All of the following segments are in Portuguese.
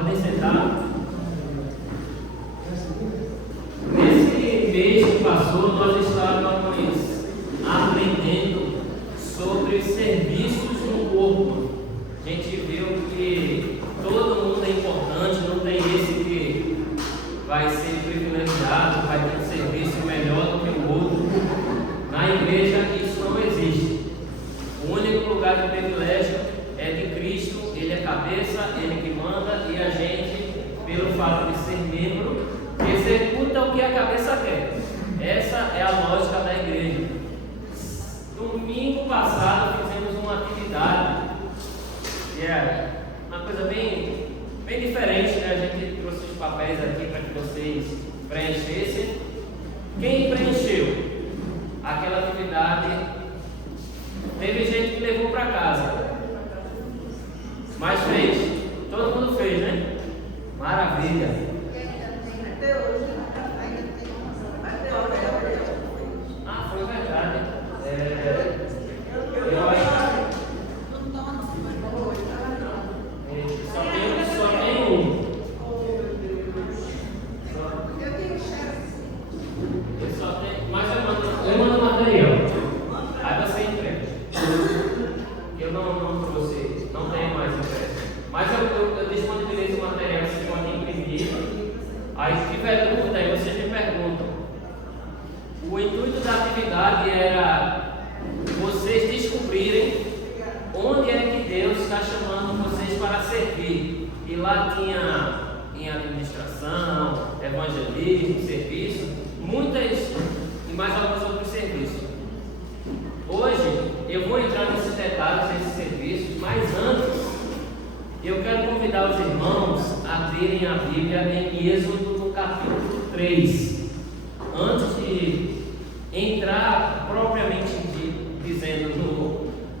Podem sentar. Nesse mês que passou, nós estávamos aprendendo sobre os serviços no corpo. A gente viu que todo mundo é importante, não tem esse que vai ser privilegiado, vai ter um serviço melhor do que o outro. Na igreja isso não existe. O único lugar de privilégio é de Cristo, Ele é cabeça, Ele que manda, e a gente, pelo fato de ser membro, executa o que a cabeça quer. Essa é a lógica da igreja. Domingo passado fizemos uma atividade que é uma coisa bem diferente, né? A gente trouxe os papéis aqui para que vocês preenchessem. Quem preencheu aquela atividade, teve gente que levou para casa, mas fez. Todo mundo fez, né? Maravilha. Ah, foi verdade. Eu acho que só tem um. Eu só tenho, mas eu mando material. Aí você entrega. Eu não trouxe, não tenho mais impresso. Mas eu disponibilizo o material, vocês podem imprimir. Aí se tiver dúvida, aí vocês me perguntam. O intuito da atividade era vocês descobrirem onde é que Deus está chamando vocês para servir. E lá tinha em administração, evangelismo, serviço, muitas e mais alguns outros serviços. Hoje eu vou entrar nesses detalhes desses serviços, mas antes eu quero convidar os irmãos a abrirem a Bíblia em Êxodo no capítulo 3. Antes de entrar propriamente dizendo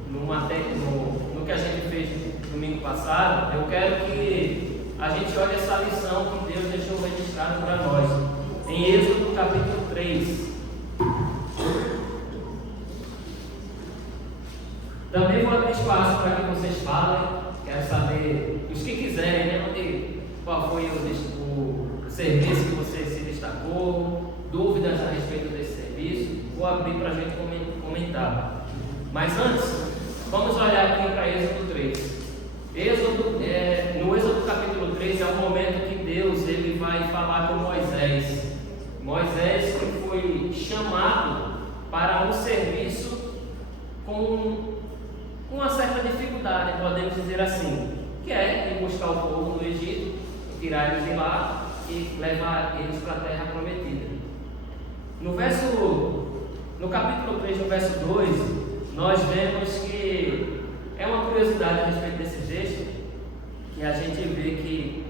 no que a gente fez domingo passado, eu quero que a gente olhe essa lição que Deus deixou registrado para nós. Em Êxodo capítulo 3. Também vou abrir espaço para que vocês falem. Quero saber, os que quiserem, né? Qual foi o serviço que você se destacou, dúvidas a respeito desse serviço. Vou abrir para a gente comentar. Mas antes, vamos olhar aqui para Êxodo 3. No Êxodo capítulo 3 é o momento que Deus ele vai falar com Moisés. Moisés que foi chamado para um serviço com uma certa dificuldade, podemos dizer assim, que é ir buscar o povo do Egito, tirar eles de lá e levar eles para a terra prometida. No capítulo 3, no verso 2, nós vemos que é uma curiosidade a respeito desse texto, que a gente vê que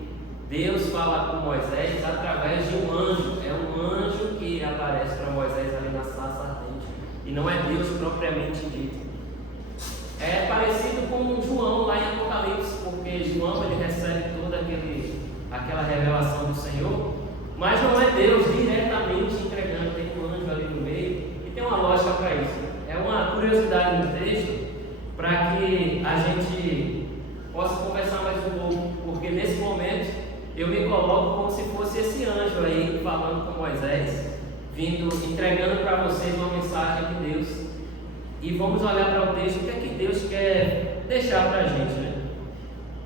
Deus fala com Moisés através de um anjo. É um anjo que aparece para Moisés ali na sarça ardente, e não é Deus propriamente dito. É parecido com João lá em Apocalipse, porque João ele recebe toda aquela revelação do Senhor, mas não é Deus diretamente entregando, tem um anjo ali no meio, e tem uma lógica para isso. É uma curiosidade no texto, para que a gente possa conversar mais um pouco, porque nesse momento eu me coloco como se fosse esse anjo aí falando com Moisés, entregando para vocês uma mensagem de Deus. E vamos olhar para o texto, o que é que Deus quer deixar para a gente, né?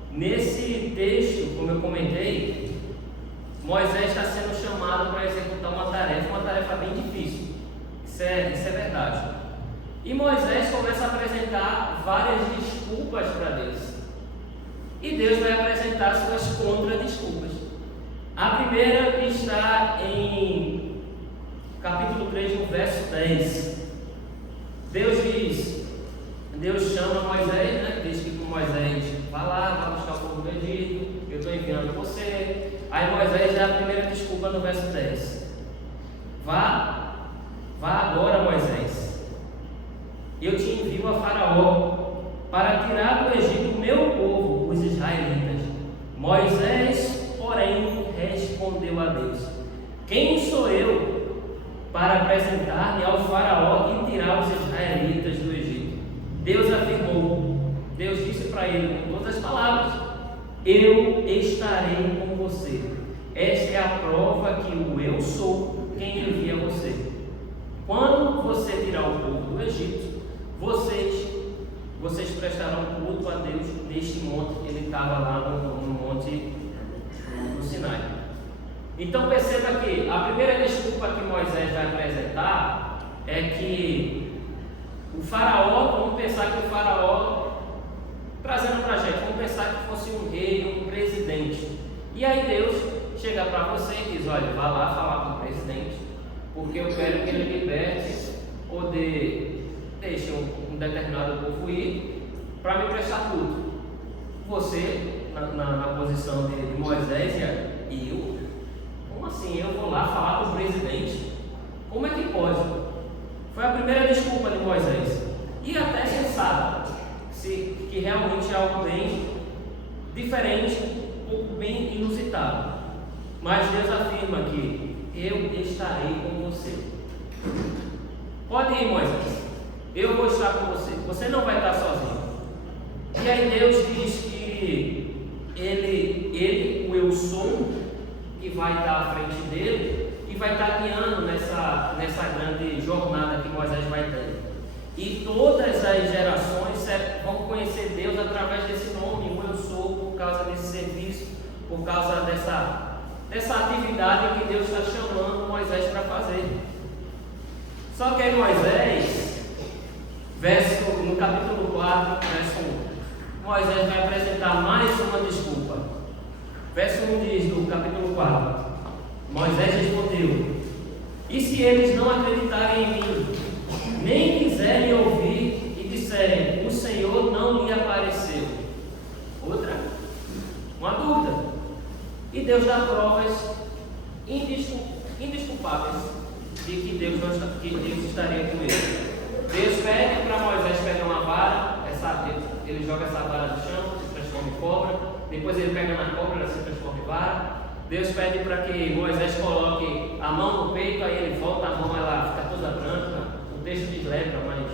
Nesse texto, como eu comentei, Moisés está sendo chamado para executar uma tarefa bem difícil. Isso é verdade. E Moisés começa a apresentar várias desculpas para Deus. E Deus vai apresentar suas contra-desculpas. A primeira está em capítulo 3, no verso 10. Deus chama Moisés, né? Diz que com Moisés vai lá, vai buscar o povo do Egito, eu estou enviando você. Aí Moisés dá a primeira desculpa no verso 10. Vá agora, Moisés, eu te envio a Faraó para tirar do Egito o meu povo, os israelitas. Moisés, porém, respondeu a Deus: quem sou eu para apresentar-me ao Faraó e tirar os israelitas do Egito? Deus afirmou, Deus disse para ele com todas as palavras: eu estarei com você. Esta é a prova que o eu sou quem envia você. Quando você tirar o povo do Egito, vocês prestarão culto a Deus neste monte. Ele estava lá no monte do Sinai. Então perceba que a primeira desculpa que Moisés vai apresentar é que o faraó, vamos pensar que o faraó, trazendo para a gente, vamos pensar que fosse um rei, um presidente. E aí Deus chega para você e diz: olha, vá lá falar com o presidente, porque eu quero que ele liberte ou deixe um determinado povo ir para me prestar culto. Você, na posição de Moisés, eu? Como assim? Eu vou lá falar com o presidente? Como é que pode? Foi a primeira desculpa de Moisés. E até sensata, que realmente é algo bem diferente, um pouco bem inusitado. Mas Deus afirma que eu estarei com você. Pode ir, Moisés. Eu vou estar com você. Você não vai estar sozinho. E aí Deus diz que ele, o eu sou, que vai estar à frente dele e vai estar guiando nessa grande jornada que Moisés vai ter. E todas as gerações vão conhecer Deus através desse nome, o eu sou, por causa desse serviço, por causa dessa atividade que Deus está chamando Moisés para fazer. Só que aí Moisés, no capítulo 4, verso 1, Moisés vai apresentar mais uma desculpa. Verso 1 diz do capítulo 4: Moisés respondeu: e se eles não acreditarem em mim, nem quiserem ouvir e disserem: o Senhor não lhe apareceu? Outra, uma dúvida. E Deus dá provas indesculpáveis de que Deus estaria com ele. Deus pede para Moisés pegar uma vara, ele joga essa vara no chão, se transforma em cobra. Depois ele pega na cobra, ela se transforma em vara. Deus pede para que Moisés coloque a mão no peito, aí ele volta a mão, ela fica toda branca. O texto diz lepra, mas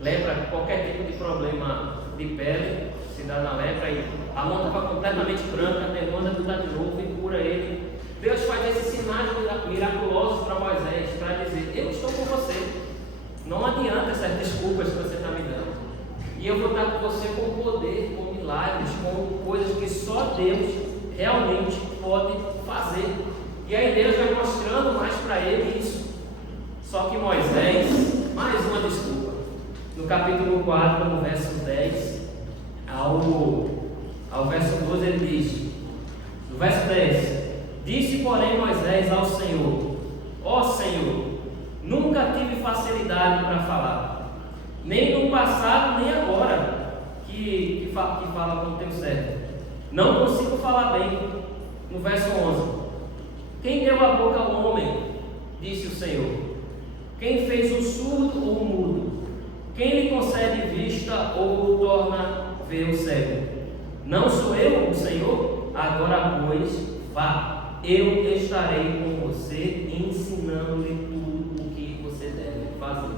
lepra, qualquer tipo de problema de pele se dá na lepra, e a mão estava completamente branca, demanda tudo de novo e cura ele. Deus faz esses sinais miraculosos para Moisés, para dizer: eu estou com você. Não adianta essas desculpas que você está me dando. E eu vou estar com você com poder, com milagres, com coisas que só Deus realmente pode fazer. E aí Deus vai mostrando mais para ele isso. Só que Moisés, mais uma desculpa. No capítulo 4, no verso 10 ao verso 12, ele diz, no verso 10: disse, porém, Moisés ao Senhor: ó Senhor, nunca tive facilidade para falar, nem no passado, nem agora, que fala com o tempo certo. Não consigo falar bem. No verso 11: quem deu a boca ao homem? Disse o Senhor. Quem fez o surdo ou o mudo? Quem lhe concede vista ou o torna ver o cego? Não sou eu, o Senhor? Agora, pois, vá, eu estarei com você, ensinando-lhe tudo o que você deve fazer.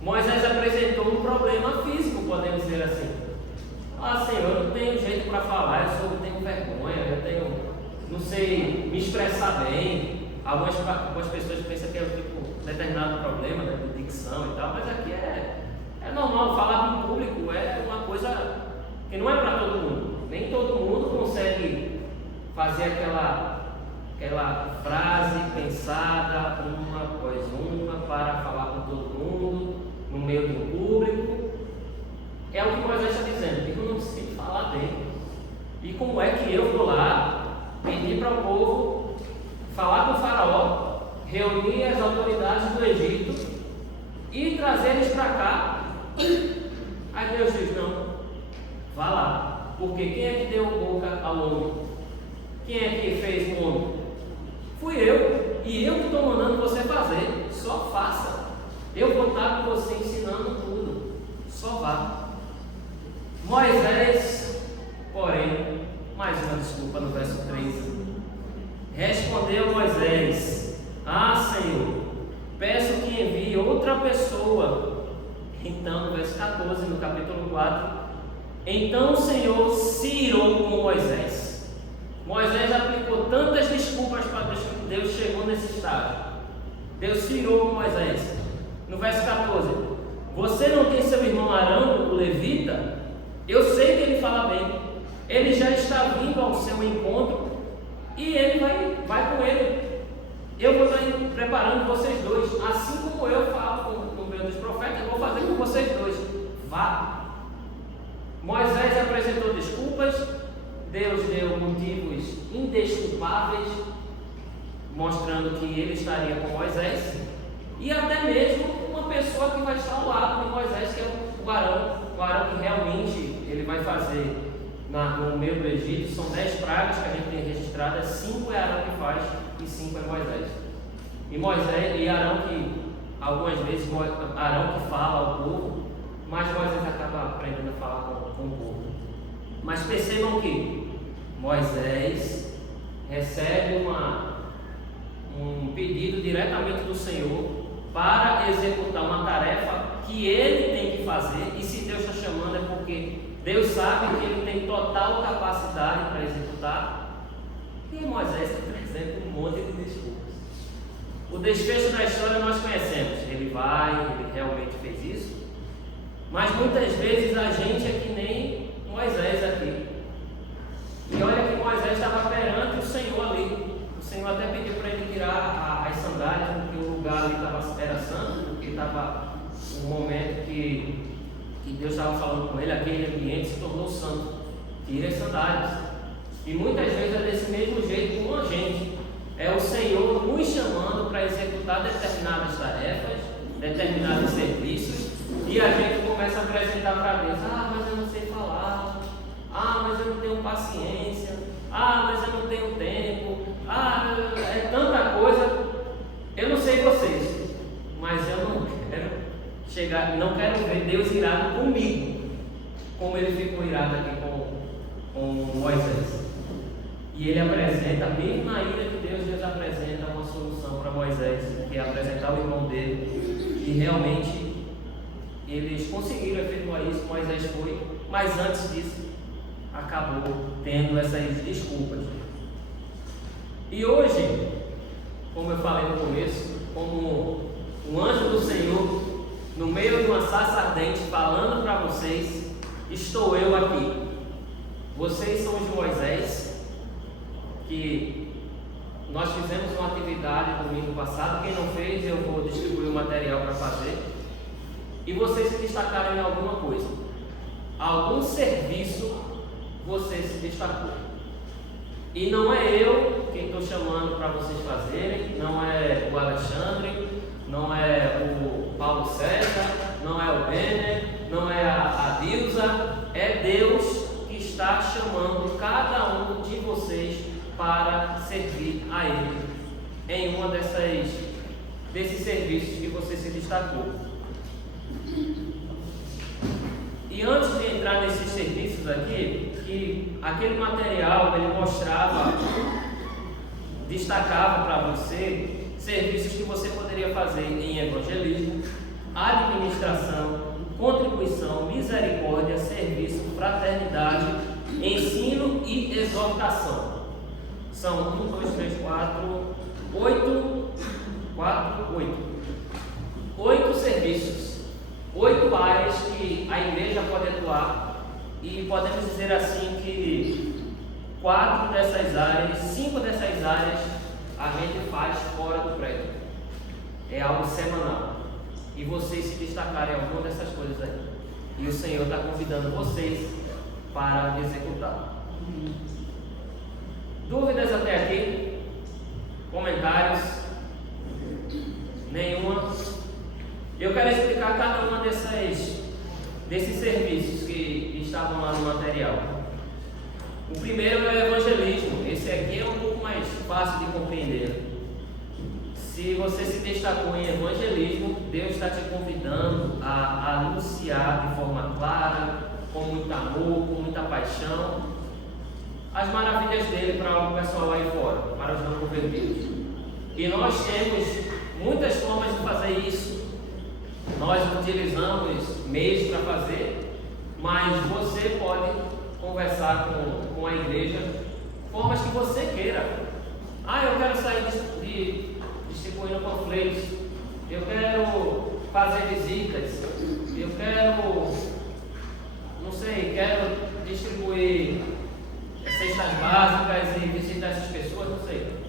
Moisés apresentou um problema físico, podemos dizer assim. Senhor, eu não tenho jeito para falar, eu tenho vergonha, não sei me expressar bem. Algumas pessoas pensam que é um determinado problema, né, de dicção e tal, mas aqui é normal. Falar em público é uma coisa que não é para todo mundo. Nem todo mundo consegue fazer aquela frase pensada, uma após uma, para falar com todo mundo, no meio do público. É o que Moisés está dizendo: eu não sei falar bem. E como é que eu vou lá pedir para o povo falar com o faraó, reunir as autoridades do Egito e trazer eles para cá? Aí Deus diz: não, vá lá, porque quem é que deu boca ao homem? Quem é que fez o homem? Fui eu, e eu que estou mandando você fazer. Só faça. Eu vou estar com você ensinando tudo. Só vá. Moisés, porém, mais uma desculpa no verso 13. Respondeu Moisés: Senhor, peço que envie outra pessoa. Então, no verso 14, no capítulo 4, Então o Senhor se irou com Moisés. Moisés aplicou tantas desculpas para Deus que Deus chegou nesse estágio. Deus se irou com Moisés. No verso 14: você não tem seu irmão Arão, o levita? Eu sei que ele fala bem. Ele já está vindo ao seu encontro e ele vai com ele. Eu vou estar preparando vocês dois, assim como eu falo no meio dos profetas, eu vou fazer com vocês dois. Vá. Moisés apresentou desculpas, Deus deu motivos indesculpáveis, mostrando que ele estaria com Moisés, e até mesmo uma pessoa que vai estar ao lado de Moisés, que é o Arão que realmente ele vai fazer no meio do Egito. São 10 pragas que a gente tem registradas, 5 é Arão que faz e 5 é Moisés. E Arão que, algumas vezes, Arão que fala ao povo, mas Moisés acaba aprendendo a falar com o povo. Mas percebam que Moisés recebe um pedido diretamente do Senhor para executar uma tarefa que ele tem que fazer, e se Deus está chamando é porque Deus sabe que ele tem total capacidade para executar. E Moisés apresenta um monte de desculpas. O desfecho da história nós conhecemos. Ele realmente fez isso. Mas muitas vezes a gente é que nem Moisés aqui. E olha que Moisés estava perante o Senhor ali. O Senhor até pediu para ele tirar as sandálias, porque o lugar ali era santo, porque estava um momento que Deus estava falando com ele, aquele ambiente se tornou santo. Tira as sandálias. E muitas vezes é desse mesmo jeito com a gente. É o Senhor nos chamando para executar determinadas tarefas, determinados serviços, e a gente começa a apresentar para Deus: mas eu não sei falar, mas eu não tenho paciência, mas eu não tenho tempo, é tanta coisa. Eu não sei vocês, mas eu não quero ver Deus irado comigo, como ele ficou irado aqui com Moisés. E ele apresenta, mesmo na ira de Deus apresenta uma solução para Moisés, que é apresentar o irmão dele. E realmente eles conseguiram efetuar isso. Moisés foi, mas antes disso acabou tendo essas desculpas. E hoje, como eu falei no começo, como um anjo do Senhor no meio de uma sarça ardente falando para vocês, estou eu aqui. Vocês são os de Moisés, que nós fizemos uma atividade domingo passado. Quem não fez, eu vou distribuir o material para fazer. E vocês se destacaram em alguma coisa, algum serviço você se destacou. E não é eu quem estou chamando para vocês fazerem, não é o Alexandre, não é o Paulo César, não é o Benner, não é a Dilza, é Deus que está chamando cada um de vocês para servir a Ele em uma desses serviços que você se destacou. E antes de entrar nesses serviços aqui, que aquele material ele mostrava, destacava para você serviços que você poderia fazer em evangelismo, administração, contribuição, misericórdia, serviço, fraternidade, ensino e exortação. São 8 serviços, 8 áreas que a igreja pode atuar, e podemos dizer assim que 4 dessas áreas, 5 dessas áreas a gente faz fora do prédio. É algo semanal. E vocês se destacarem em alguma dessas coisas aí. E o Senhor está convidando vocês para executar. Dúvidas até aqui? Comentários? Nenhuma? Eu quero explicar cada uma desses serviços que estavam lá no material. O primeiro é o evangelismo. Esse aqui é um pouco mais fácil de compreender. Se você se destacou em evangelismo, Deus está te convidando a anunciar de forma clara, com muito amor, com muita paixão, as maravilhas dele para o pessoal aí fora, para os não convertidos. E nós temos muitas formas de fazer isso. Nós utilizamos meios para fazer, mas você pode conversar com a igreja formas que você queira. Eu quero sair distribuindo panfletos, eu quero fazer visitas, eu quero distribuir cestas básicas e visitar essas pessoas, não sei.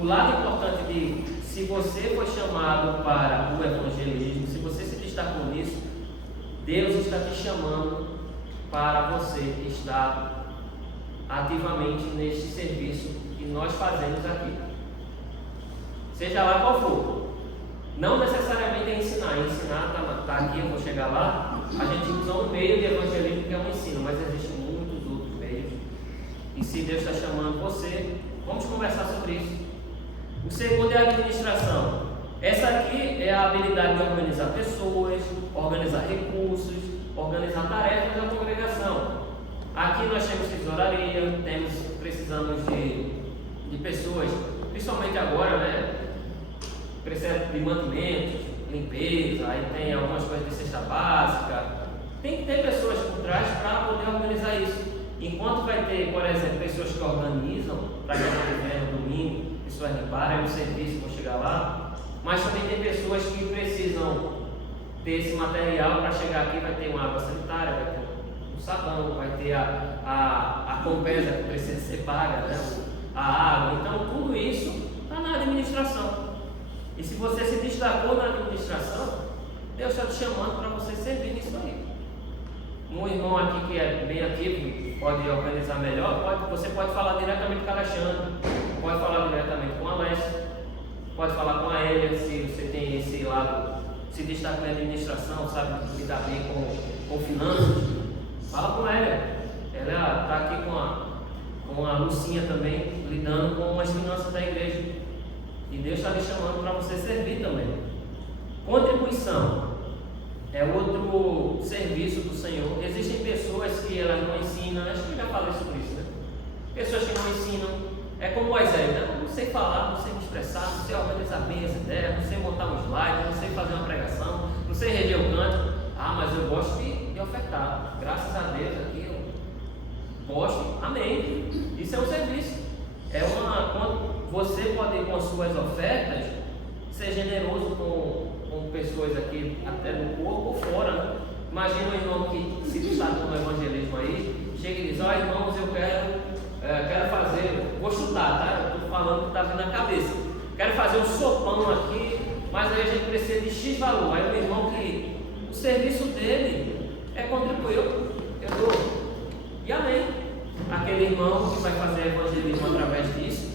O lado importante de, se você foi chamado para o evangelismo, se você se destacou nisso, Deus está te chamando para você estar ativamente neste serviço que nós fazemos aqui. Seja lá qual for. Não necessariamente é ensinar. Ensinar está aqui, eu vou chegar lá. A gente usa um meio de evangelismo que é o ensino, mas existem muitos outros meios. E se Deus está chamando você, vamos conversar sobre isso. O segundo é a administração. Essa aqui é a habilidade de organizar pessoas, organizar recursos, organizar tarefas da congregação. Aqui nós temos tesouraria, precisamos de pessoas, principalmente agora, né? Precisa de mantimentos, limpeza, aí tem algumas coisas de cesta básica. Tem que ter pessoas por trás para poder organizar isso. Enquanto vai ter, por exemplo, pessoas que organizam para que não tiver no domingo, pessoas limparam, é um serviço, vou chegar lá. Mas também tem pessoas que precisam ter esse material para chegar aqui, vai ter uma água sanitária, vai ter um sabão, vai ter a compesa que precisa ser paga, né? A água. Então tudo isso está na administração. E se você se destacou na administração, Deus está te chamando para você servir nisso aí. Um irmão aqui que é bem ativo, pode organizar melhor, você pode falar diretamente com a Alexandre, pode falar diretamente com a Alessia, pode falar com a Elia, se você tem esse lado, se destaca na administração, sabe lidar bem com finanças, fala com ela. Ela está aqui com a Lucinha também, lidando com as finanças da igreja. E Deus está lhe chamando para você servir também. Contribuição é outro serviço do Senhor. Existem pessoas que elas não ensinam, acho que eu já falei sobre isso, né? Pessoas que não ensinam, é como Moisés, né? Não sei falar, não sei me expressar, não sei organizar bem as ideias, não sei montar um slide, não sei fazer uma pregação, não sei reger o canto. Mas eu gosto de ofertar. Graças a Deus aqui eu gosto, amém. Isso é um serviço. Quando você pode, com as suas ofertas, ser generoso com pessoas aqui, até no corpo ou fora, né? Imagina um irmão que se destacou no evangelismo aí, chega e diz: irmãos, eu quero fazer, vou chutar, tá? Eu estou falando que está vindo na cabeça. Quero fazer um sopão aqui, mas aí a gente precisa de X valor. Aí o irmão que o serviço dele é contribuir, eu dou. E amém. Aquele irmão que vai fazer evangelismo através disso,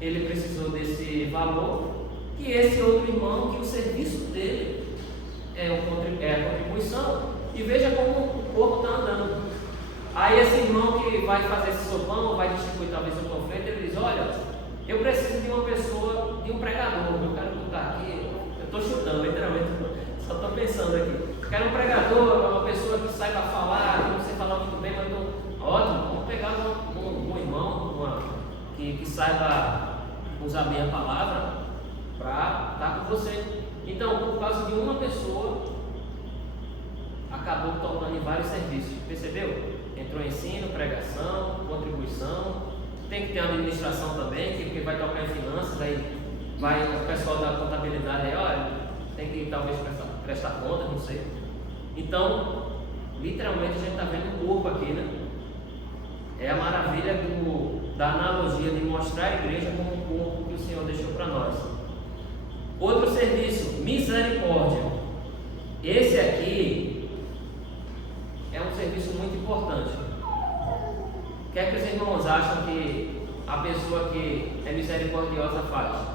ele precisou desse valor, e esse outro irmão que o serviço dele é a contribuição. E veja como o corpo está andando. Aí esse irmão que vai fazer esse sopão, vai distribuir talvez o panfleto, ele diz: olha, eu preciso de uma pessoa, de um pregador, eu quero botar aqui, eu estou chutando, literalmente, só estou pensando aqui. Quero um pregador, uma pessoa que saiba falar, que não sei falar muito bem, mas ótimo, vamos pegar um irmão que saiba usar bem a palavra para estar com você. Então, por causa de uma pessoa, acabou tocando em vários serviços. Percebeu? Entrou ensino, pregação, contribuição. Tem que ter administração também, porque vai tocar em finanças, aí vai o pessoal da contabilidade aí, olha, tem que talvez prestar conta, não sei. Então, literalmente a gente está vendo o corpo aqui, né? É a maravilha da analogia de mostrar a igreja como um corpo que o Senhor deixou para nós. Outro serviço, misericórdia. Esse aqui é um serviço muito importante. O que é que os irmãos acham que a pessoa que é misericordiosa faz?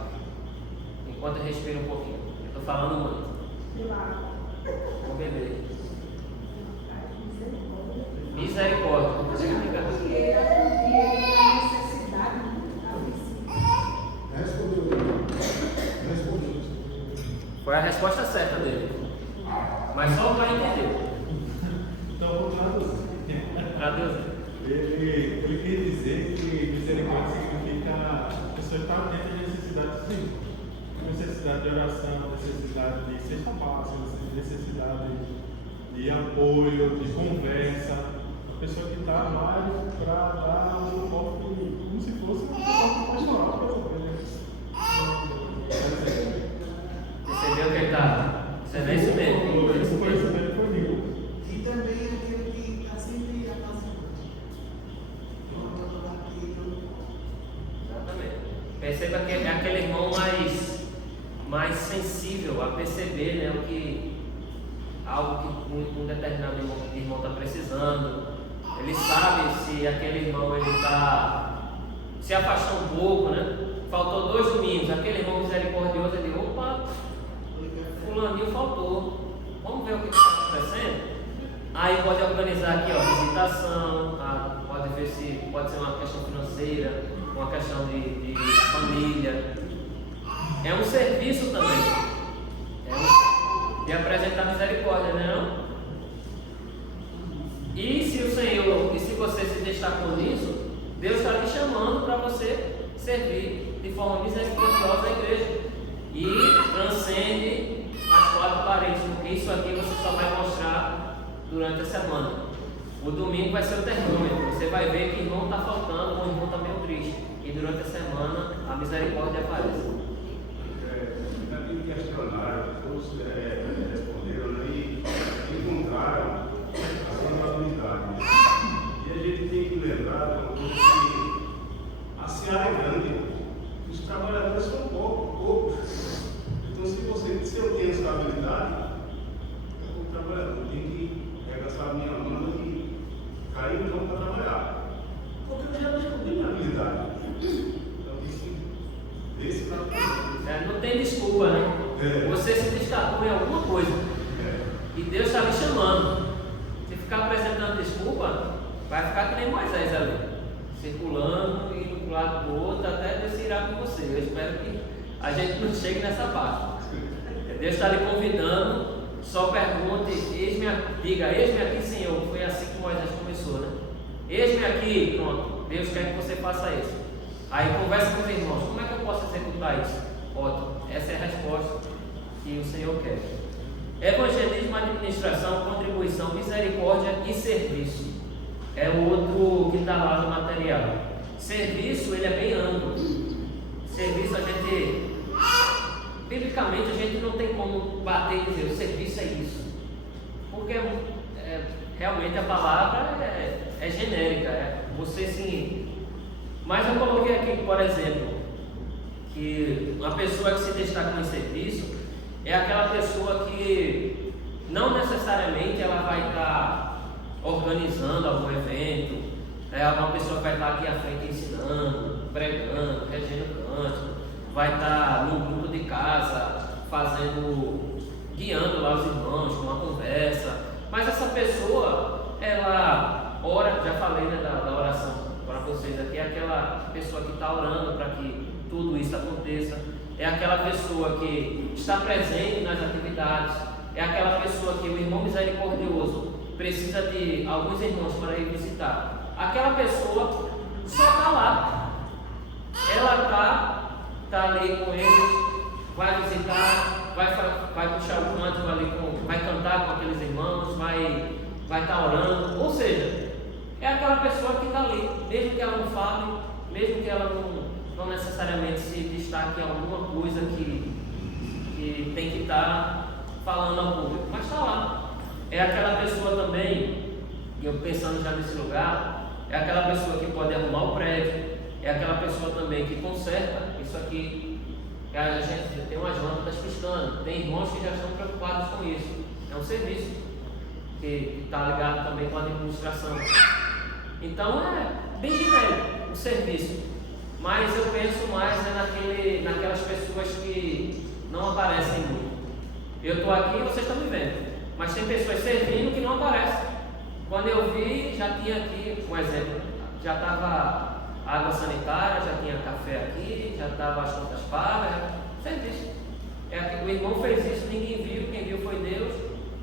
Enquanto eu respiro um pouquinho. Eu estou falando muito. Vou beber. Misericórdia. Foi a resposta certa dele. Mas só para entender. Então vou traduzir. Ele quer dizer que misericórdia significa a pessoa estar atenta às necessidades do Senhor. necessidade de oração, necessidade de cesta básica, necessidade de apoio, de conversa. A pessoa que está mais para dar um suporte como se fosse um suporte pastoral para essa coisa. Percebeu que ele está? Você vê isso mesmo. Esse conhecimento foi lindo. E também aquele que está sempre apaziguando. Exatamente. Perceba que é aquele irmão mais sensível a perceber, né, o que algo que um determinado irmão está precisando. Ele sabe se aquele irmão se afastou um pouco, né? Faltou 2 domingos, aquele irmão misericordioso, ele, opa, fulaninho faltou, vamos ver o que está acontecendo. Aí pode organizar aqui, ó, visitação, pode ver se pode ser uma questão financeira, uma questão de família. É um serviço também, de apresentar misericórdia, né, não? E se você se destacou nisso, Deus está te chamando para você servir de forma misericordiosa a igreja. E transcende as 4 paredes, porque isso aqui você só vai mostrar durante a semana. O domingo vai ser o termômetro. Você vai ver que o irmão está faltando, o irmão está meio triste. E durante a semana a misericórdia aparece. Já tive questionário, todos responderam, né, e encontraram a contabilidade. E a gente tem que lembrar que a seara é grande, os trabalhadores são poucos. Então, se eu tenho estabilidade, o trabalhador tem que arregaçar a minha mão e cair no campo para trabalhar. Porque eu já descobri minha habilidade. Então, esse Não tem desculpa, né? Você se destacou em alguma coisa. E Deus está lhe chamando. Se ficar apresentando desculpa, vai ficar que nem Moisés ali, circulando, indo para um lado para o outro, até Deus se irá com você. Eu espero que a gente não chegue nessa parte. Deus está lhe convidando, só pergunte, diga, eis-me aqui, Senhor. Foi assim que Moisés começou, né? Eis-me aqui, pronto. Deus quer que você faça isso. Aí conversa com os irmãos, como é que eu posso executar isso? Ótimo, essa é a resposta que o Senhor quer. Evangelismo, administração, contribuição, misericórdia e serviço. É o outro que está lá no material. Serviço, ele é bem amplo. Serviço, biblicamente, a gente não tem como bater e dizer, o serviço é isso. Porque realmente a palavra é genérica. Você sim. Mas eu coloquei aqui, por exemplo, que uma pessoa que se destaca em serviço é aquela pessoa que não necessariamente ela vai estar organizando algum evento, é uma pessoa que vai estar aqui à frente ensinando, pregando, regendo cântico, vai estar num grupo de casa guiando lá os irmãos com uma conversa. Mas essa pessoa, ela ora, já falei, né, da oração para vocês aqui, é aquela pessoa que está orando para que tudo isso aconteça, é aquela pessoa que está presente nas atividades, é aquela pessoa que o irmão misericordioso precisa de alguns irmãos para ir visitar. Aquela pessoa só está lá, ela está ali com eles, vai visitar, vai puxar o cântico ali, vai cantar com aqueles irmãos, vai estar orando, ou seja, é aquela pessoa que está ali, mesmo que ela não fale, mesmo que ela não necessariamente se destaque em alguma coisa que tem que estar falando ao público, mas está lá. É aquela pessoa também, e eu pensando já nesse lugar, é aquela pessoa que pode arrumar o prédio, é aquela pessoa também que conserta isso aqui, que a gente tem umas lâmpadas piscando, tem irmãos que já estão preocupados com isso, é um serviço que está ligado também com a administração. Então é bem genérico o serviço, mas eu penso mais naquelas pessoas que não aparecem muito. Eu estou aqui e vocês estão me vendo, mas tem pessoas servindo que não aparecem. Quando eu vi, já tinha aqui, por exemplo, já estava água sanitária, já tinha café aqui, já estava as contas pagas, serviço. O irmão fez isso, ninguém viu, quem viu foi Deus,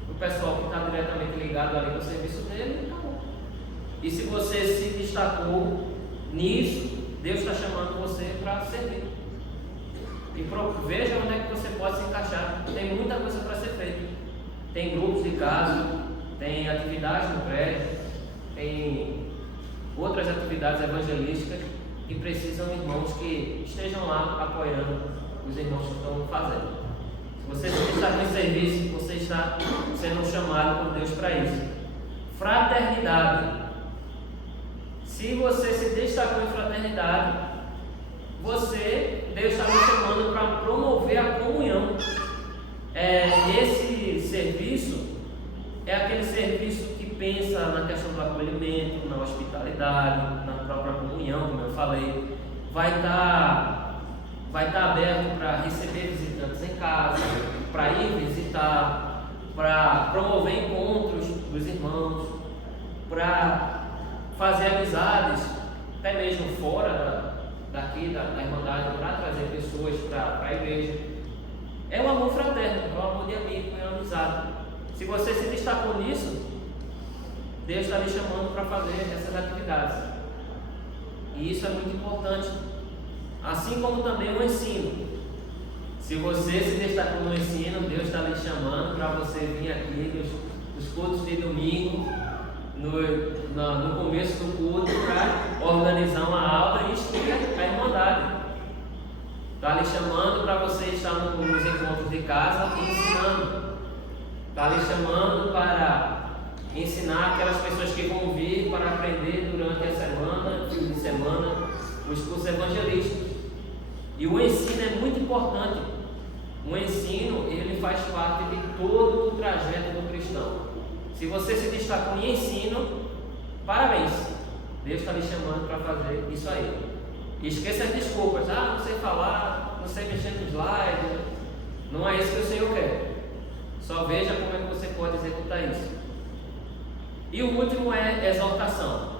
o pessoal que está diretamente ligado ali no serviço dele, acabou. E se você se destacou nisso, Deus está chamando você para servir. e veja onde é que você pode se encaixar. Tem muita coisa para ser feita. Tem grupos de casa, tem atividades no prédio, tem outras atividades evangelísticas que precisam de irmãos que estejam lá apoiando os irmãos que estão fazendo. Se você está em serviço, você está sendo chamado por Deus para isso. Fraternidade. Se você se destacou em fraternidade, Deus está me chamando para promover a comunhão. Esse serviço é aquele serviço que pensa na questão do acolhimento, na hospitalidade, na própria comunhão, como eu falei. Vai estar aberto para receber visitantes em casa, para ir visitar, para promover encontros dos irmãos, para fazer amizades, até mesmo fora daqui da Irmandade, para trazer pessoas para a igreja. É um amor fraterno, é um amor de amigo, é uma amizade. Se você se destacou nisso, Deus está lhe chamando para fazer essas atividades. E isso é muito importante. Assim como também o ensino. Se você se destacou no ensino, Deus está lhe chamando para você vir aqui nos cultos de domingo, no começo do culto, para organizar uma aula e instruir a Irmandade. Está lhe chamando para você estar nos encontros de casa ensinando. Está lhe chamando para ensinar aquelas pessoas que vão vir para aprender durante a semana, fim de semana, os cursos evangelísticos. E o ensino é muito importante. O ensino, ele faz parte de todo o trajeto do cristão. Se você se destacou em ensino, parabéns. Deus está lhe chamando para fazer isso aí. E esqueça as desculpas. Não sei falar, não sei mexer no slide. Não é isso que o Senhor quer. Só veja como é que você pode executar isso. E o último é exortação.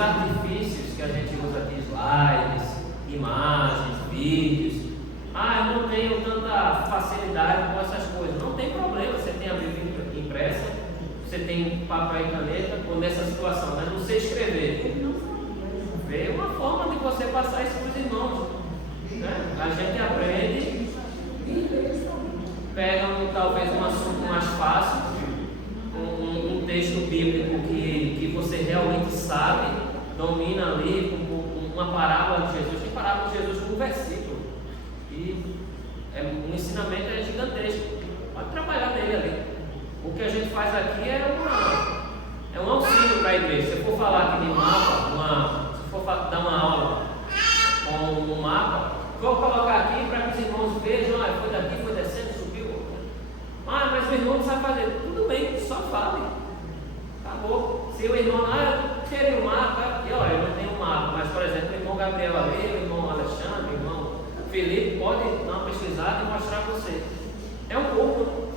Artifícios que a gente usa aqui, slides, imagens, vídeos. Eu não tenho tanta facilidade com essas coisas. Não tem problema, você tem a Bíblia impressa, você tem papel e caneta, ou nessa situação, né? Não sei escrever. Vê uma forma de você passar isso para os irmãos. Né? A gente aprende, pega talvez um assunto mais fácil, um texto bíblico que você realmente sabe, domina ali, uma parábola de Jesus. Tem parábola de Jesus com um versículo. E o ensinamento é gigantesco. Pode trabalhar nele ali. O que a gente faz aqui é um auxílio para a igreja. Se eu for falar aqui de mapa, se eu for dar uma aula com um mapa, vou colocar aqui para que os irmãos vejam, foi daqui, foi descendo, Gabriel ali, o irmão Alexandre, o irmão Felipe, pode dar uma pesquisada e mostrar para você. É um corpo.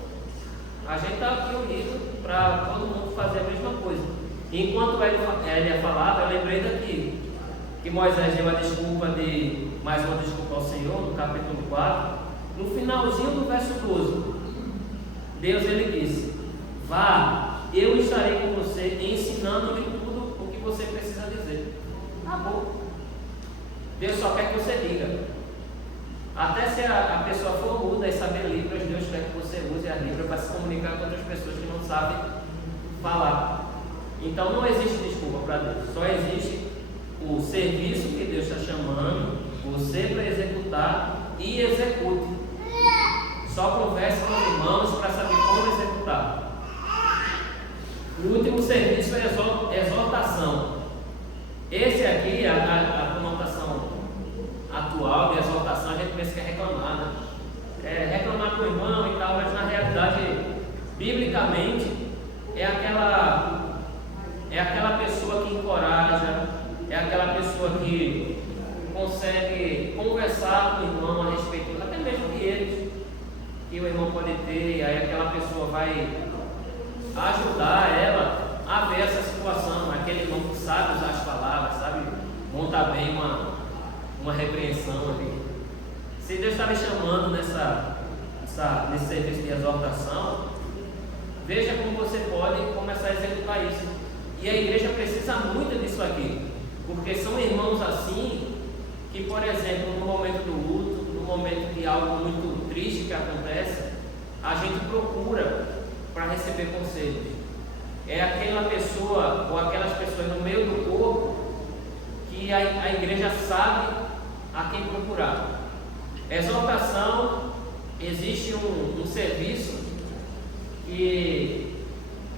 A gente está aqui unido para todo mundo fazer a mesma coisa. Enquanto ele falava, eu lembrei daqui, que Moisés deu mais uma desculpa ao Senhor, no capítulo 4, no finalzinho do verso 12, Deus ele disse: vá, eu estarei com você, ensinando-lhe tudo o que você precisa dizer. Acabou. Deus só quer que você diga. Até se a pessoa for muda e saber Libras, Deus quer que você use a Libra para se comunicar com outras pessoas que não sabem falar. Então não existe desculpa para Deus, só existe o serviço que Deus está chamando você para executar e execute. Só converse com os irmãos para saber como executar. O último serviço é exortação. Esse aqui, a conotação atual de exortação, a gente pensa que é reclamar, né? É reclamar com o irmão e tal, mas na realidade, biblicamente, é aquela pessoa que encoraja, é aquela pessoa que consegue conversar com o irmão a respeito, até mesmo de eles, que o irmão pode ter, e aí aquela pessoa vai ajudar ela a ver essa situação, aquele irmão que sabe usar as palavras, sabe montar bem uma repreensão ali. Se Deus está me chamando nesse serviço de exortação, veja como você pode começar a executar isso. E a igreja precisa muito disso aqui, porque são irmãos assim, que, por exemplo, no momento do luto, no momento de algo muito triste que acontece, a gente procura para receber conselhos. É aquela pessoa ou aquelas pessoas no meio do corpo que a igreja sabe a quem procurar. Exortação, existe um serviço que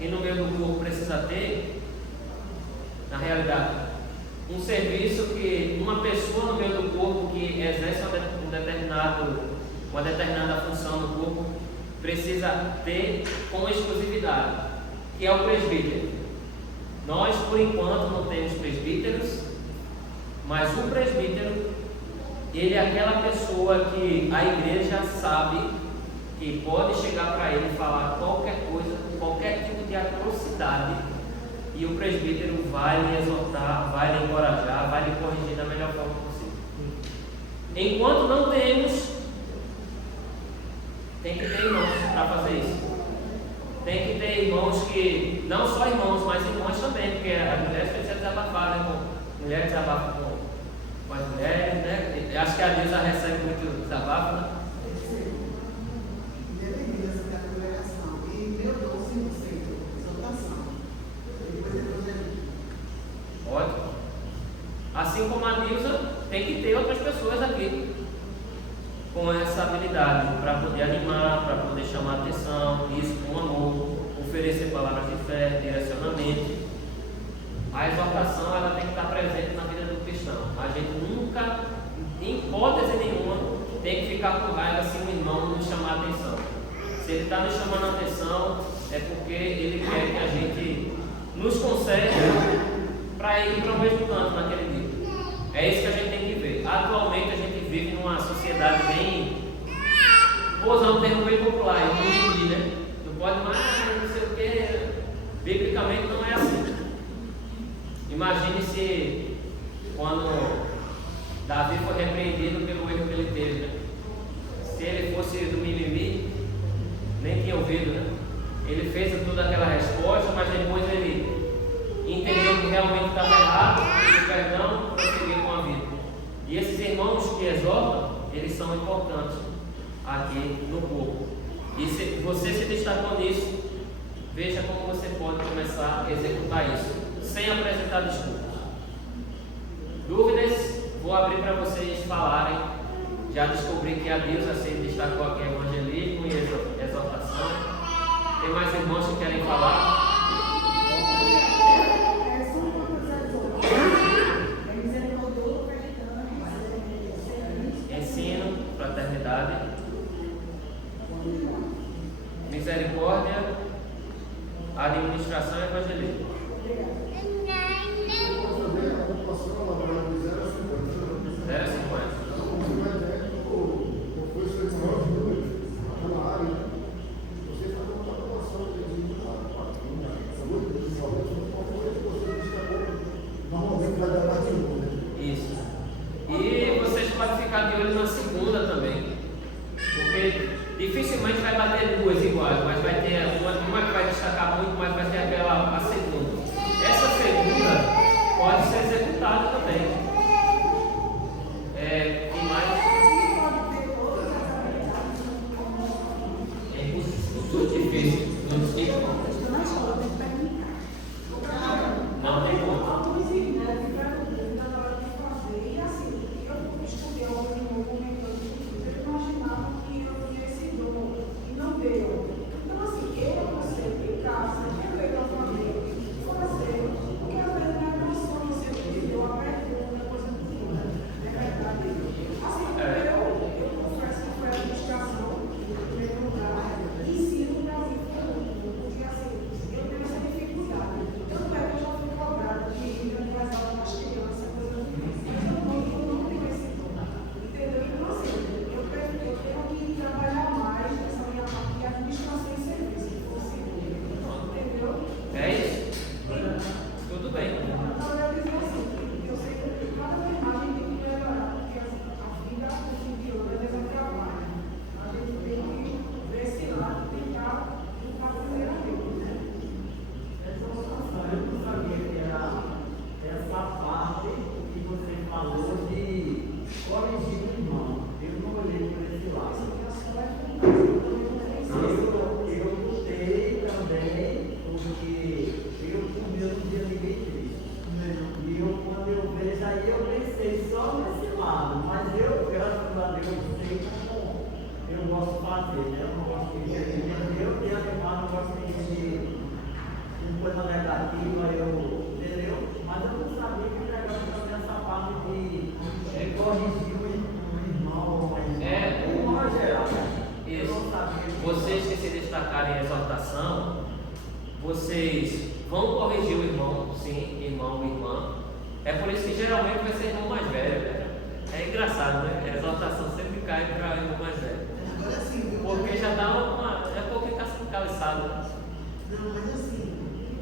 no meio do corpo precisa ter, na realidade, um serviço que uma pessoa no meio do corpo que exerce uma determinada função no corpo precisa ter com exclusividade, que é o presbítero. Nós, por enquanto, não temos presbíteros, mas o presbítero, ele é aquela pessoa que a igreja sabe que pode chegar para ele e falar qualquer coisa, qualquer tipo de atrocidade, e o presbítero vai lhe exortar, vai lhe encorajar, vai lhe corrigir da melhor forma possível. Enquanto não temos, tem que ter irmãos para fazer isso. Tem que ter irmãos que, não só irmãos, mas irmãs também, porque as mulheres precisam desabafar, né? Mulheres desabafam com as mulheres, né? Eu acho que a Deus recebe muito desabafo, né? Ótimo. Assim como a Nilza, tem que ter outras pessoas aqui com essa habilidade para poder animar, para poder chamar a atenção, isso com amor, oferecer palavras de fé, direcionamento. A exortação ela tem que estar presente na vida do cristão. A gente nunca, em hipótese nenhuma, tem que ficar com raiva se um irmão nos chamar a atenção. Se ele está nos chamando a atenção, é porque ele quer que a gente nos conceda para ir para o mesmo canto naquele dia. É isso que a gente tem que ver. Atualmente a gente vive numa sociedade bem, vou usar um termo bem popular, eu não entendi, né? Não pode mais, não sei o que. Biblicamente não é assim. Imagine se quando Davi foi repreendido pelo erro que ele teve, né? Se ele fosse do mimimi, nem tinha ouvido, né? Ele fez toda aquela resposta, mas depois ele entendeu que realmente estava errado, pediu perdão, prosseguiu com a vida. E esses irmãos que exortam, eles são importantes aqui no corpo. E se você se destacou nisso, veja como você pode começar a executar isso, sem apresentar desculpas. Dúvidas? Vou abrir para vocês falarem. Já descobri que a Dilza se destacou aqui em evangelismo e exortação. Tem mais irmãos que querem falar? Ensino, fraternidade, misericórdia, administração e evangelismo. dele, né? Eu não gosto de eu e a irmã não gosto de coisa negativa, entendeu? Mas eu não sabia que pregava também essa parte de corrigir o irmão, o irmão geral. Eu não sabia. Vocês que se destacarem em exortação, vocês vão corrigir o irmão, sim, irmão ou irmã. É por isso que geralmente vai ser irmão mais velho, né? É engraçado, né? A exaltação sempre cai para irmão mais velho. Agora sim, Porque já dá porque está sendo caliçado, né? não, mas assim,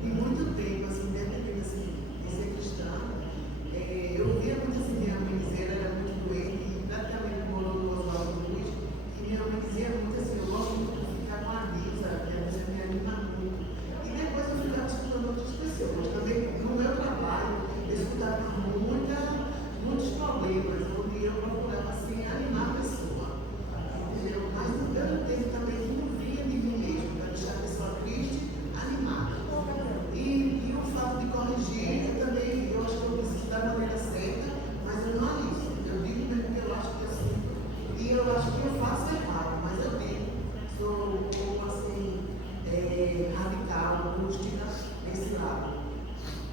de muito tempo, assim, dependendo assim, de ser cristã, eu via muito assim, minha mãe dizer, ela era muito doente, e praticamente morou no Oswaldo Cruz, e minha mãe dizia muito assim, eu gosto muito de ficar com a Lisa, que a Lisa me anima muito. E depois eu ficava escutando outras pessoas. Também no meu trabalho, eu escutava muitos problemas, onde eu procurava assim, animar a pessoa. Entendeu? Mas no mesmo tempo também não via de mim mesmo, para deixar a pessoa triste, animada. E o fato de corrigir, eu acho que eu preciso da maneira certa, mas eu não aliso. Eu digo mesmo que eu acho que eu sinto. E eu acho que eu faço errado, mas eu digo. Sou um pouco assim, radical, rústica nesse lado.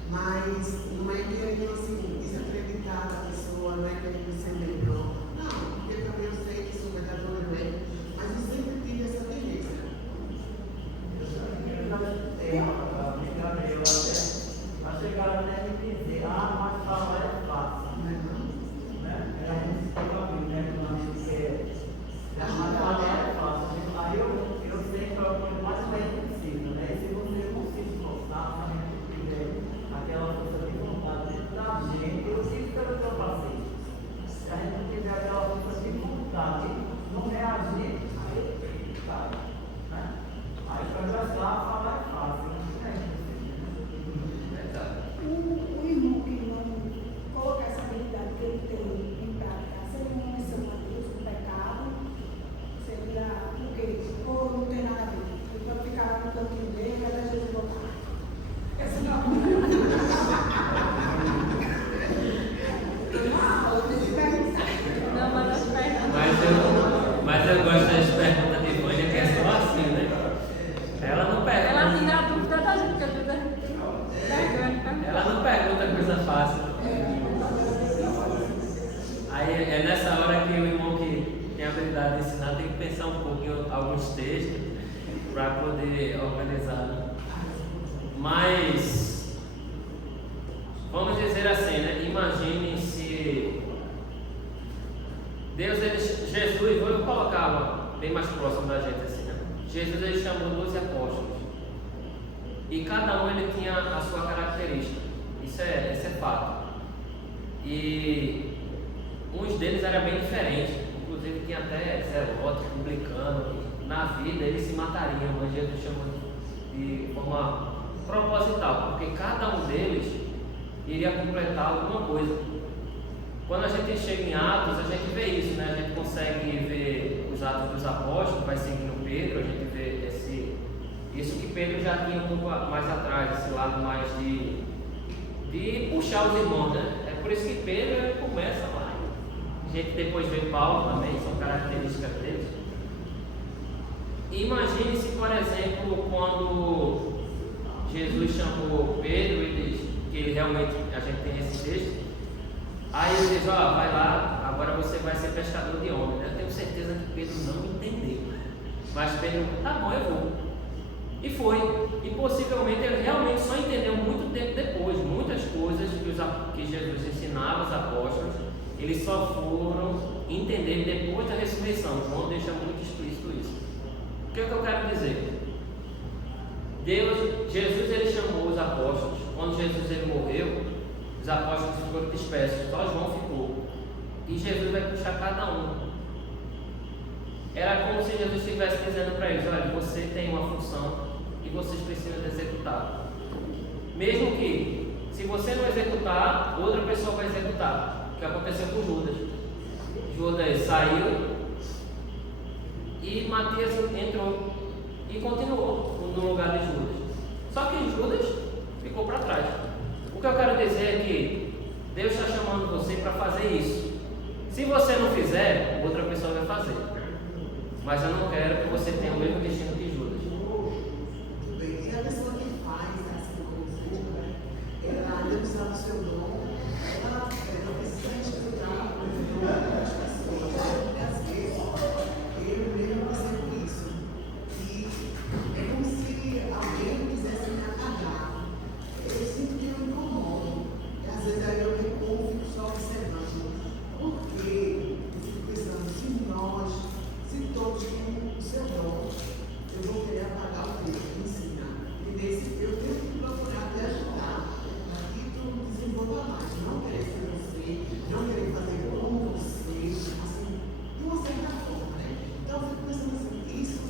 Mas não é querendo assim, desacreditar a pessoa, não é querendo ser melhor. Não, porque também eu sei que sou pecador, não é? Mas eu sempre tive essa tendência. Mas chegaram até me dizer, mas falar é fácil. Não é não? Né? A gente fica muito, né? Mas falar é fácil. Aí eu sempre procuro o mais bem possível, né? E se você não se esforçar, se a gente tiver aquela força de vontade dentro da gente, eu sinto pelo que eu passei. Se a gente não tiver aquela força de vontade, não reagir, aí cai. Né? Aí para gastar, falar é fácil. Não é impossível. O irmão que não coloca essa habilidade que ele tem em prática, seria uma missão a Deus, um pecado, seria o quê? Ou não tem nada a ver? Ele pode ficar lá no cantinho dele até Jesus voltar. Essa não. Não, mas as perguntas. Mas eu gosto das perguntas de Vânia, que é só assim, né? Ela não pergunta. Ela tira a dúvida da gente, que às vezes a gente tem vergonha. Ela não pergunta coisa fácil. Aí é nessa hora que o irmão que tem a habilidade de ensinar tem que pensar um pouco em alguns textos para poder organizar. Né? Mas vamos dizer assim, né? Imagine se Deus, Jesus, vou colocar bem mais próximo da gente assim, né? Jesus ele chamou 12 apóstolos e cada um ele tinha a sua característica. Isso é fato. E uns deles era bem diferente, inclusive tinha até zelote, publicano. Na vida eles se matariam, mas Jesus chamou de forma proposital, porque cada um deles iria completar alguma coisa. Quando a gente chega em Atos, a gente vê isso, né? A gente consegue ver os Atos dos Apóstolos, vai seguindo Pedro, a gente vê isso que Pedro já tinha um pouco mais atrás, esse lado mais de puxar os irmãos, né? É por isso que Pedro começa lá. A gente depois vê Paulo também, são características deles. Imagine se, por exemplo, quando Jesus chamou Pedro e diz que ele realmente, a gente tem esse texto, aí ele diz, vai lá, agora você vai ser pescador de homens, né? Eu tenho certeza que Pedro não entendeu, mas Pedro, tá bom, eu vou. E foi, e possivelmente ele realmente só entendeu muito tempo depois, muitas coisas que Jesus ensinava aos apóstolos, eles só foram entender depois da ressurreição. João deixa muito explícito isso. O que é que eu quero dizer? Jesus ele chamou os apóstolos. Quando Jesus ele morreu, os apóstolos foram dispersos, só João ficou. E Jesus vai puxar cada um. Era como se Jesus estivesse dizendo para eles: olha, você tem uma função e vocês precisam executar. Mesmo que, se você não executar, outra pessoa vai executar. O que aconteceu com Judas? Judas saiu e Matias entrou e continuou no lugar de Judas. Só que Judas ficou para trás. O que eu quero dizer é que Deus está chamando você para fazer isso. Se você não fizer, outra pessoa vai fazer. mas eu não quero que você tenha o mesmo destino que Judas. Muito bem. E a pessoa que faz, assim como você, ela ainda não sabe o seu dom, ela precisa estudar o dom das pessoas. E às vezes, eu mesmo percebo isso. E é como se alguém quisesse me apagar. Eu sinto que eu incomodo. E às vezes aí eu recuo, fico só observando. Porque eu fico pensando, se todos têm o seu dom, eu vou querer apagar o meu, ensinar. E nesse eu tenho que procurar te ajudar para que tu desenvolva mais. Não querer ser você, não querer fazer como você, assim, de uma certa forma, né? Então eu fico pensando assim, isso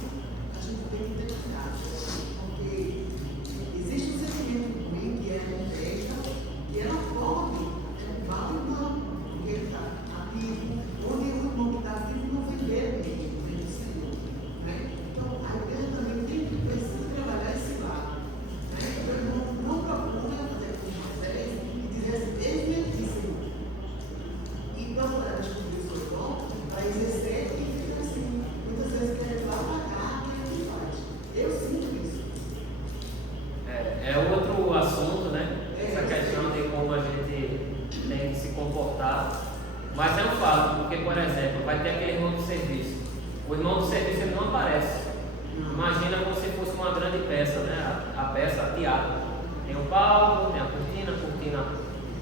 a gente tem que ter cuidado. Porque existe um sentimento ruim que é a inveja, que ela pode, vale não, porque ele está ativo, onde o irmão que está ativo não viver mesmo. Então, a igreja também precisa trabalhar esse lado. Então, não procura fazer com Moisés e dizer assim, desde aqui, Senhor. E procurar descobrir o seu dom para exercer e fica assim. Muitas vezes quer apagar o que ele faz. Eu sinto isso. É outro assunto, né? Essa questão de como a gente tem que se comportar. Mas é um fato, porque, por exemplo, vai ter aquele irmão do serviço. O irmão do serviço ele não aparece. Imagina como se fosse uma grande peça, né? A peça, a teatro. Tem o palco, tem a cortina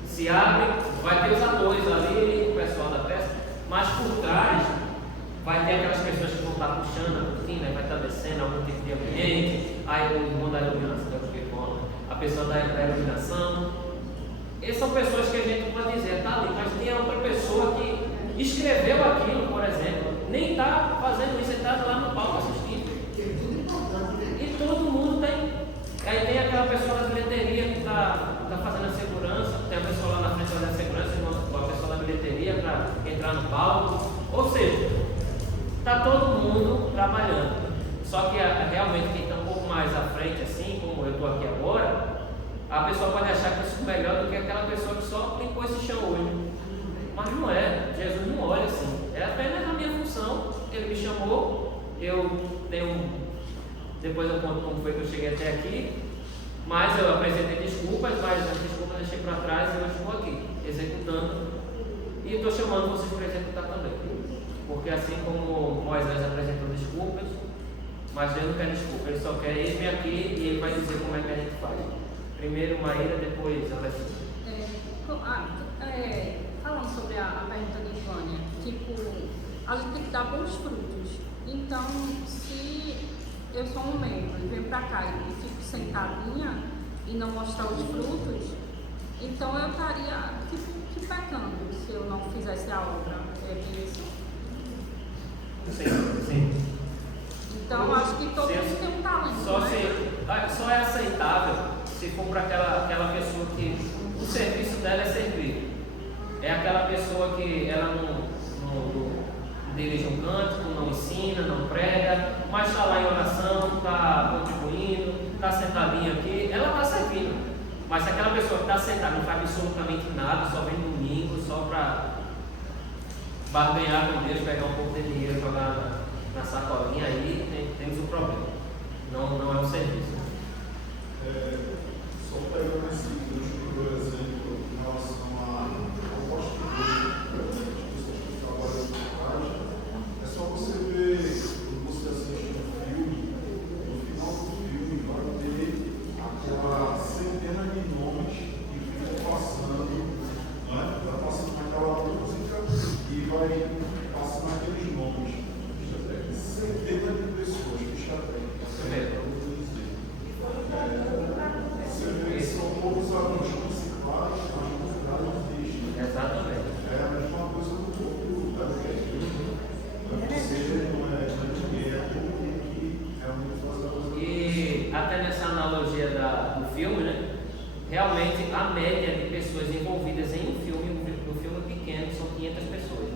se abre, vai ter os atores ali, o pessoal da peça, mas por trás vai ter aquelas pessoas que vão estar puxando a cortina, vai estar descendo algum tipo de ambiente, aí o irmão da iluminação, a pessoa da iluminação. Essas são pessoas que a gente pode dizer, tá ali, mas tem outra pessoa que escreveu aquilo, por exemplo, nem está fazendo isso, ele está lá no palco assistindo. E todo mundo tem. Aí tem aquela pessoa da bilheteria que está fazendo a segurança, tem a pessoa lá na frente fazendo a segurança, a pessoa da bilheteria para entrar no palco. Ou seja, está todo mundo trabalhando. Só que realmente quem está um pouco mais à frente, assim como eu estou aqui agora, a pessoa pode achar que eu sou melhor do que aquela pessoa que só limpou esse chão hoje. Mas não é, Jesus não olha assim. É apenas a minha função. Ele me chamou, eu tenho. Depois eu conto como foi que eu cheguei até aqui. Mas eu apresentei desculpas, mas as desculpas eu deixei para trás e eu estou aqui, executando. E estou chamando vocês para executar também. Porque assim como Moisés apresentou desculpas, mas Deus não quer desculpa, ele só quer eis-me aqui e ele vai dizer como é que a gente faz. Primeiro Maíra, depois Alessandra. Falando sobre a pergunta de Vânia, tipo, a gente tem que dar bons frutos. Então, se eu sou um membro e venho pra cá e fico sentadinha e não mostrar os frutos, então eu estaria que pecando se eu não fizesse a obra. É isso? Sim. Então, acho que todo mundo tem um talento. Só é aceitável se for para aquela pessoa que o serviço dela é servir. É aquela pessoa que ela não dirige um cântico, não ensina, não prega, mas está lá em oração, está contribuindo, está sentadinha aqui, ela está servindo. Mas se aquela pessoa que está sentada não faz absolutamente nada, só vem domingo, só para barganhar com Deus, pegar um pouco de dinheiro, jogar na sacolinha, aí temos um problema. Não é um serviço. Só pegando esse gancho, por exemplo, em relação à proposta de Deus, que trabalham por trás, é só você ver, quando você assiste um filme, no final do filme vai ter aquela centena de nomes que ficam passando, né? Vai passando naquela música e vai passando aqueles nomes. Centena de pessoas que já tem. Você vê que são todos alunos principais, mas no final não existe. Exatamente. É a mesma coisa do corpo também. Você não é ninguém, é todo que realmente faz a coisa. E até nessa analogia do filme, né? Realmente a média de pessoas envolvidas em um filme pequeno, são 500 pessoas.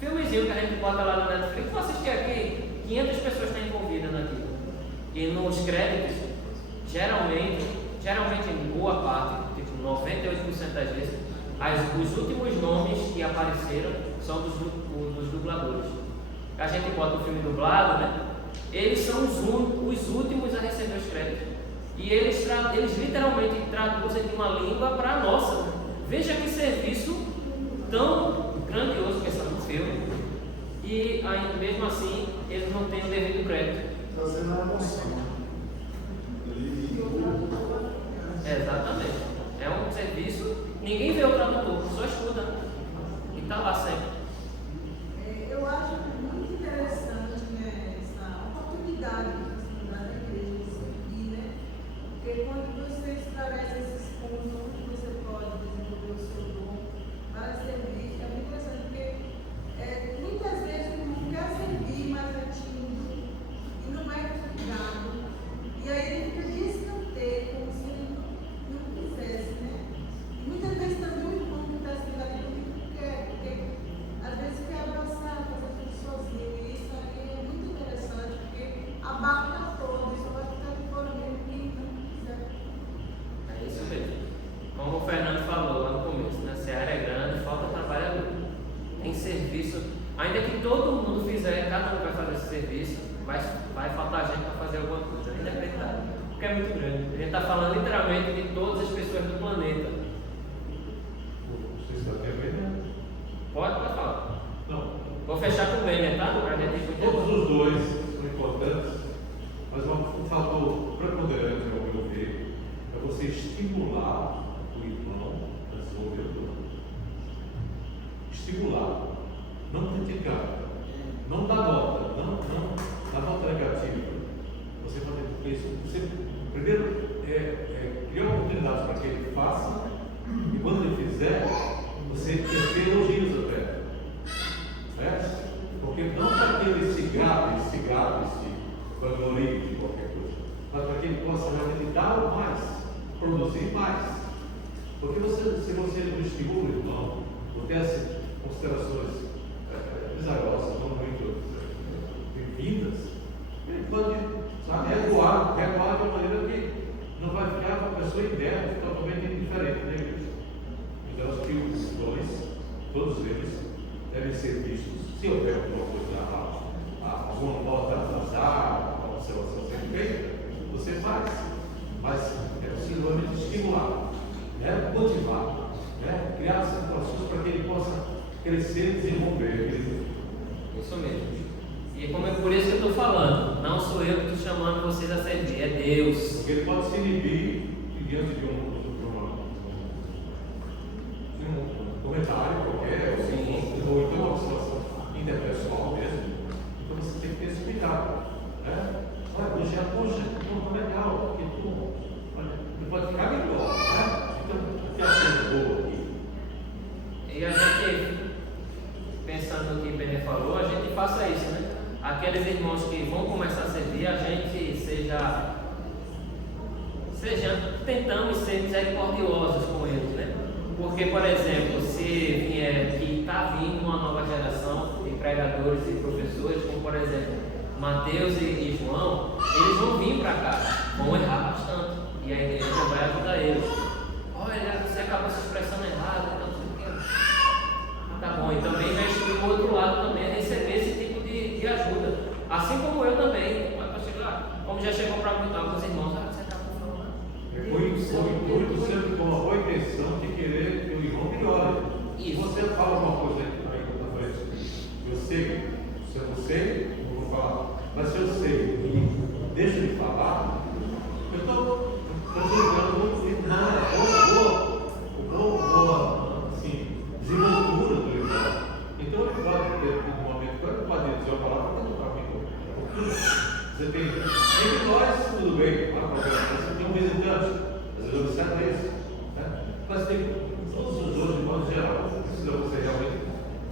Filmezinho que a gente bota lá no Netflix, vou assistir aqui, 500 pessoas estão envolvidas naquilo. E nos créditos, geralmente em boa parte, tipo 98% das vezes, os últimos nomes que apareceram são dos dubladores. a gente bota o filme dublado, né? Eles são os últimos a receber os créditos. E eles literalmente traduzem de uma língua para a nossa. Veja que serviço tão grandioso que é no filme. E ainda mesmo assim, eles não têm o devido crédito. Trazendo a emoção. Exatamente. É um serviço, ninguém vê o tradutor, só escuta. E está lá sempre. Eu acho muito interessante, né, essa oportunidade da igreja de servir, né? Porque quando você esclarece esses pontos onde você pode desenvolver o seu dom para servir, é muito interessante, porque muitas vezes o irmão quer servir, mas é tímido e não é convidado. E aí ele fica de escanteio, como se ele não quisesse, né? E muitas vezes também o irmão que está servindo ali não quer, porque às vezes quer abraçar, fazer tudo sozinho. E isso aí é muito interessante, porque abarca todo, e só vai ficar de fora mesmo quem não quiser. É isso mesmo. Como o Fernando falou lá no começo, né? A seara é grande, falta trabalhador. Tem serviço. Ainda que todo mundo fizer, cada um vai fazer esse serviço, vai faltar gente para fazer alguma coisa. Ainda é verdade. Porque é muito grande. A gente está falando literalmente de todas as pessoas do planeta. Vocês estão querendo? Pode falar. Não. Vou fechar com o Benner, tá? A gente tem Todos os dois são importantes, mas um fator preponderante, ao meu ver, é você estimular o irmão a desenvolver o dom. Estimular, não criticar, não dar nota, não dar nota negativa. Você fazer isso, você primeiro criar oportunidades para que ele faça, e quando ele fizer, você ter elogios até. Porque não para que ele se gabe, se vanglorie de qualquer coisa, mas para que ele possa realmente dar mais, produzir mais. Porque se você não estimula o irmão, ou tem essas considerações desagradosas, não muito bem-vindas, ele pode, recuar de uma maneira que não vai ficar uma pessoa interna, totalmente diferente da igreja. Então, eu acho que os dois, todos eles, devem ser vistos. Se houver alguma coisa, alguma nota atrasada, uma observação ser feita, você faz. Mas é preciso estimular, motivar, criar situações para que ele possa crescer e desenvolver. Isso mesmo. E como é por isso que eu estou falando, não sou eu que estou chamando vocês a servir, é Deus. Porque ele pode se inibir diante de um comentário qualquer, ou então uma situação interpessoal mesmo. Então você tem que ter esse cuidado. Olha, hoje não é legal, porque ele pode ficar melhor. Então, o que acha boa aqui? E a gente, pensando no que o Benê falou, a gente faça isso, né? Aqueles irmãos que vão começar a servir, a gente seja tentamos ser misericordiosos com eles, né? Porque, por exemplo, se vier que está vindo uma nova geração de pregadores e professores, como por exemplo Mateus e João, eles vão vir para cá, vão errar bastante, e a igreja vai ajudar eles. Olha, você acabou se expressando errado, então não sei o quê. Tá bom, e também já instrui o outro lado também a receber esse tipo de ajuda. Assim como eu também, como já chegou para perguntar com os irmãos, você está com problema? Muito sempre com uma boa intenção de querer que o irmão melhore. Se você fala alguma coisa aí na frente, eu sei, se eu não sei, eu vou falar. Mas se eu sei e deixo de falar, eu estou jogando boa desenvoltura do irmão. Então ele pode ter um momento, ele pode dizer uma palavra para mim. Você tem entre nós, tudo bem, você tem um visitante, às vezes observa isso, mas tem todos os outros, de modo geral, precisa você realmente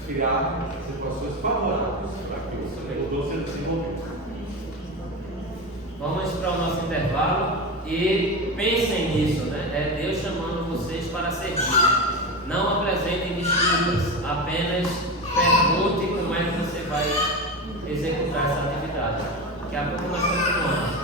criar situações favoráveis para que o dom seja desenvolvido. Vamos para o nosso intervalo e pensem nisso, né? É Deus chamando vocês para servir. Não apresentem desculpas, apenas pergunte como é que você vai executar essa atividade. Daqui a pouco nós continuamos.